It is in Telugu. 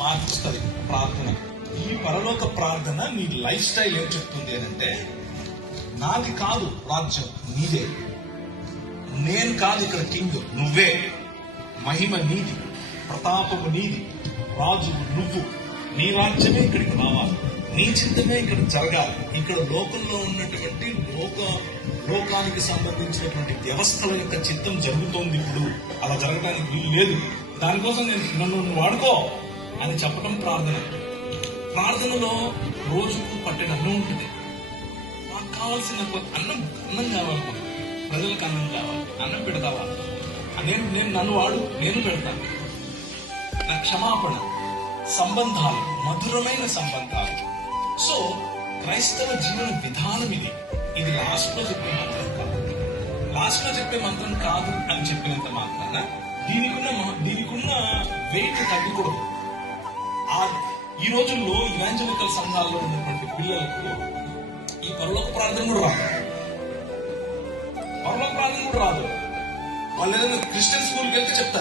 మార్చుతుంది ప్రార్థన. ఈ పరలోక ప్రార్థన నీ లైఫ్ స్టైల్ ఏం చెప్తుంది అంటే, నాది కాదు రాజ్యం, నీదే. నేను కాదు ఇక్కడ కింగ్, నువ్వే. మహిమ నీది, ప్రతాపము నీది, రాజు నువ్వు. నీ రాజ్యమే ఇక్కడికి రావాలి, నీ చిత్తమే ఇక్కడ జరగాలి. ఇక్కడ లోకంలో ఉన్నటువంటి లోకానికి సంబంధించినటువంటి వ్యవస్థల యొక్క చిత్తం జరుగుతోంది. ఇప్పుడు అలా జరగడానికి వీలు లేదు. దానికోసం నన్ను వాడుకో అని చెప్పడం ప్రార్థన. ప్రార్థనలో రోజుకు పట్టిన అన్నం ఉంటుంది. మాకు కావాల్సిన అన్నం కావాలి, ప్రజలకు అన్నం కావాలి, అన్నం పెడతావా? నేను నన్ను వాడు, నేను పెడతాను. నా క్షమాపణ, సంబంధాలు, మధురమైన సంబంధాలు. సో క్రైస్తవ జీవన విధానం ఇది లాస్ట్ లో చెప్పే మంత్రం కాదు. లాస్ట్ లో చెప్పే మంత్రం కాదు అని చెప్పినంత మాత్రాన దీనికున్న వెయిట్ తగ్గకూడదు. ఈ రోజుల్లో ఇవాంజలికల్ సంఘాల్లో ఉన్నటువంటి పిల్లలకు ఈ పరలోక ప్రార్థన కూడా రాదు. వాళ్ళు ఏదైనా క్రిస్టియన్ స్కూల్కి వెళ్తే చెప్తారు.